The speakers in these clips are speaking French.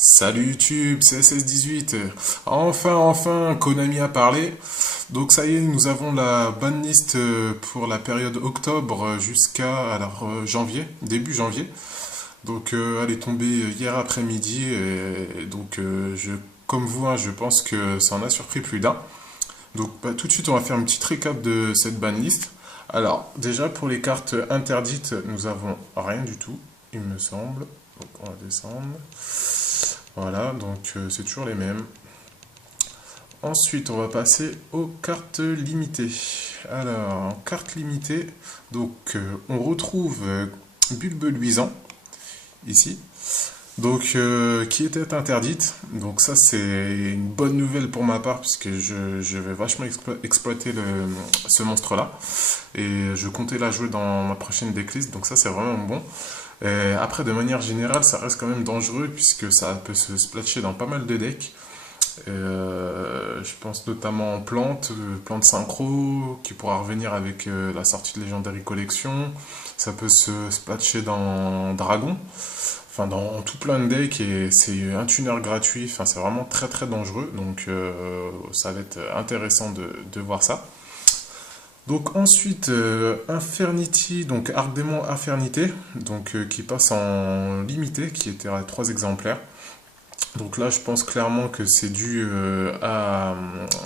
Salut YouTube, c'est SS18. Enfin, Konami a parlé. Donc ça y est, nous avons la banlist pour la période octobre jusqu'à janvier, début janvier. Donc elle est tombée hier après-midi et donc comme vous, hein, je pense que ça en a surpris plus d'un. Donc tout de suite, on va faire une petite récap de cette banlist. Alors déjà pour les cartes interdites, nous avons rien du tout, il me semble. Donc on va descendre. Voilà, donc c'est toujours les mêmes. Ensuite, on va passer aux cartes limitées. Alors, en carte limitée, donc on retrouve Bulbe Luisant, ici, donc qui était interdite. Donc ça, c'est une bonne nouvelle pour ma part, puisque je vais vachement exploiter ce monstre-là. Et je comptais la jouer dans ma prochaine decklist, donc ça, c'est vraiment bon. Après, de manière générale, ça reste quand même dangereux puisque ça peut se splatcher dans pas mal de decks. Je pense notamment en plante, plante synchro, qui pourra revenir avec la sortie de Legendary Collection. Ça peut se splatcher dans Dragon, enfin dans tout plein de decks et c'est un tuner gratuit. Enfin, c'est vraiment très très dangereux. Donc ça va être intéressant de voir ça. Donc ensuite, Infernity, donc Arc Démon Infernité, donc qui passe en limité, qui était à 3 exemplaires. Donc là, je pense clairement que c'est dû à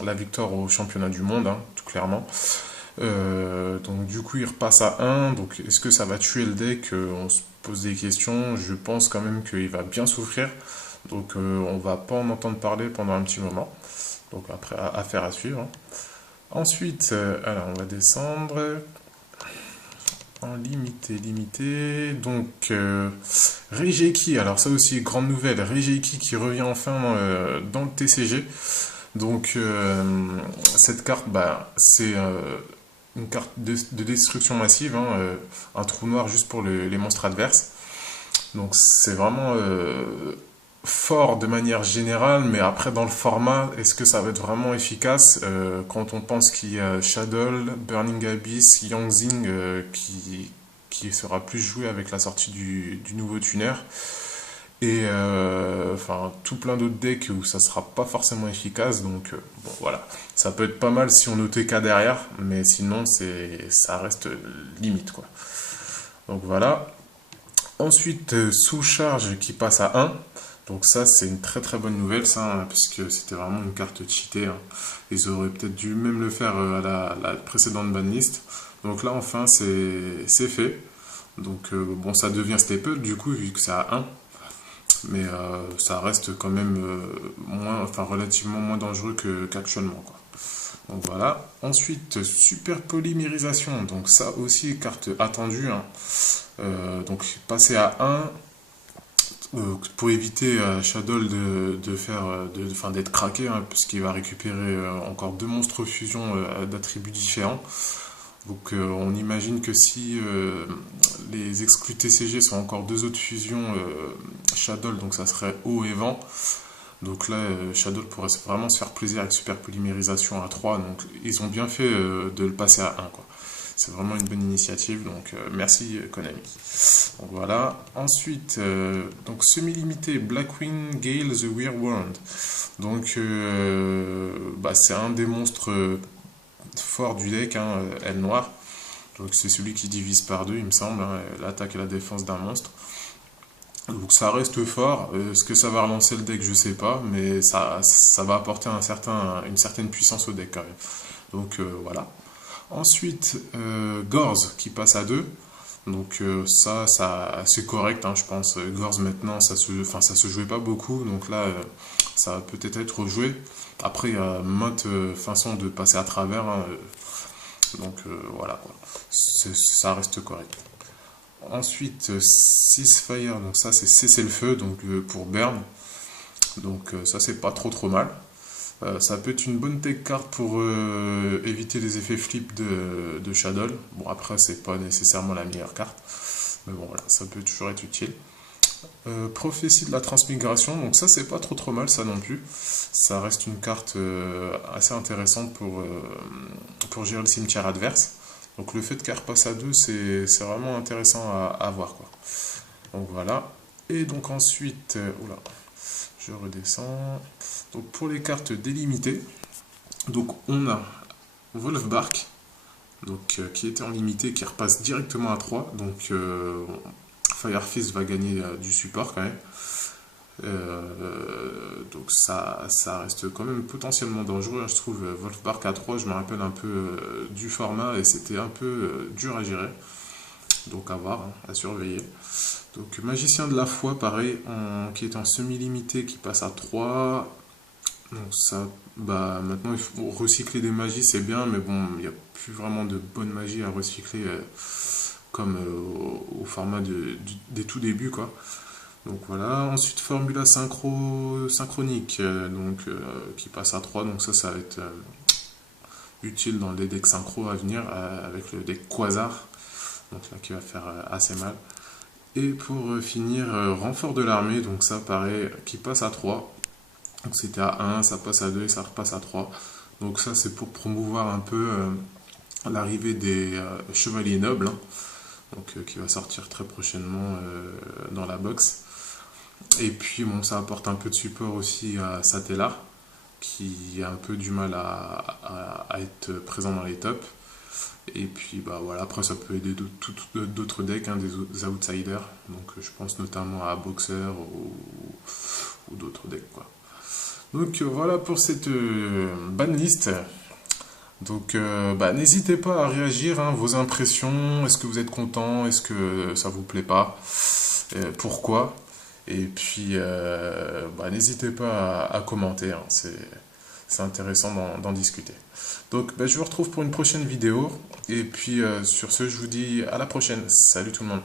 la victoire au championnat du monde, hein, tout clairement. Donc du coup, il repasse à 1. Donc est-ce que ça va tuer le deck? On se pose des questions. Je pense quand même qu'il va bien souffrir. Donc on va pas en entendre parler pendant un petit moment. Donc après, affaire à suivre, hein. Ensuite, alors on va descendre en limité. Donc, Regeiki, alors ça aussi, grande nouvelle, Regeiki qui revient enfin dans le TCG. Donc, cette carte, bah, c'est une carte de destruction massive, hein, un trou noir juste pour les monstres adverses. Donc, c'est vraiment fort de manière générale, mais après dans le format, est-ce que ça va être vraiment efficace quand on pense qu'il y a Shadow, Burning Abyss, Yangzing qui sera plus joué avec la sortie du nouveau tuner et enfin tout plein d'autres decks où ça sera pas forcément efficace, donc bon voilà, ça peut être pas mal si on notait qu'à derrière, mais sinon ça reste limite quoi. Donc voilà. Ensuite, sous charge qui passe à 1. Donc ça, c'est une très très bonne nouvelle, ça, hein, parce que c'était vraiment une carte cheatée, hein. Ils auraient peut-être dû même le faire à la précédente banlist. Donc là, enfin, c'est fait. Donc bon, ça devient staple du coup, vu que c'est à 1. Mais ça reste quand même moins, enfin, relativement moins dangereux qu'actuellement, quoi. Donc voilà. Ensuite, super polymérisation. Donc ça aussi, carte attendue, hein. Donc passer à 1 pour éviter Shadow de faire enfin, d'être craqué, hein, puisqu'il va récupérer encore 2 monstres fusion d'attributs différents. Donc on imagine que si les exclus TCG sont encore 2 autres fusions Shadow, donc ça serait eau et vent. Donc là, Shadow pourrait vraiment se faire plaisir avec super polymérisation à 3. Donc ils ont bien fait de le passer à 1, quoi. C'est vraiment une bonne initiative, donc merci Konami. Donc voilà. Ensuite, donc semi-limité Blackwing Gale the Weird World. Donc bah, c'est un des monstres forts du deck, hein, aile noire. Donc c'est celui qui divise par 2, il me semble, hein, l'attaque et la défense d'un monstre. Donc ça reste fort. Est-ce que ça va relancer le deck? Je sais pas, mais ça va apporter une certaine puissance au deck quand même. Donc voilà. Ensuite, Gorz qui passe à 2. Donc ça c'est correct, hein, je pense. Gorz maintenant, enfin, ça se jouait pas beaucoup. Donc là, ça va peut-être être rejoué. Après, il y a maintes façons de passer à travers, hein, donc voilà, quoi. Ça reste correct. Ensuite, Ceasefire, donc ça c'est cesser le feu, donc pour Burn. Donc ça c'est pas trop mal. Ça peut être une bonne tech card pour éviter les effets flip de Shadow. Bon, après, c'est pas nécessairement la meilleure carte. Mais bon, voilà, ça peut toujours être utile. Prophétie de la transmigration. Donc ça, c'est pas trop mal, ça non plus. Ça reste une carte assez intéressante pour gérer le cimetière adverse. Donc le fait qu'elle repasse à 2, c'est vraiment intéressant à voir, quoi. Donc voilà. Et donc ensuite, oula. Je redescends. Donc pour les cartes délimitées, donc on a Wolfbark, donc qui était en limité, qui repasse directement à 3. Donc Firefist va gagner du support quand même. Donc ça reste quand même potentiellement dangereux, hein, je trouve. Wolfbark à 3, je me rappelle un peu du format et c'était un peu dur à gérer. Donc à voir, hein, à surveiller. Donc Magicien de la Foi, pareil, qui est en semi-limité, qui passe à 3. Donc ça, bah maintenant il faut recycler des magies, c'est bien, mais bon, il n'y a plus vraiment de bonne magie à recycler comme au format des tout débuts, quoi. Donc voilà, ensuite Formula Synchronique, qui passe à 3, donc ça va être utile dans les decks synchro à venir, avec le deck Quasar, donc là qui va faire assez mal. Et pour finir, renfort de l'armée, donc ça pareil, qui passe à 3. Donc c'était à 1, ça passe à 2 et ça repasse à 3. Donc ça c'est pour promouvoir un peu l'arrivée des chevaliers nobles, hein, donc, qui va sortir très prochainement dans la box. Et puis bon, ça apporte un peu de support aussi à Satellar, qui a un peu du mal à être présent dans les tops. Et puis bah voilà, après ça peut aider d'autres decks, hein, des outsiders. Donc je pense notamment à Boxer ou d'autres decks, quoi. Donc voilà pour cette banlist. Donc bah, n'hésitez pas à réagir, hein, vos impressions. Est-ce que vous êtes content? Est-ce que ça vous plaît pas? Pourquoi? Et puis bah, n'hésitez pas à commenter, hein, c'est intéressant d'en discuter. Donc bah, je vous retrouve pour une prochaine vidéo. Et puis sur ce, je vous dis à la prochaine. Salut tout le monde.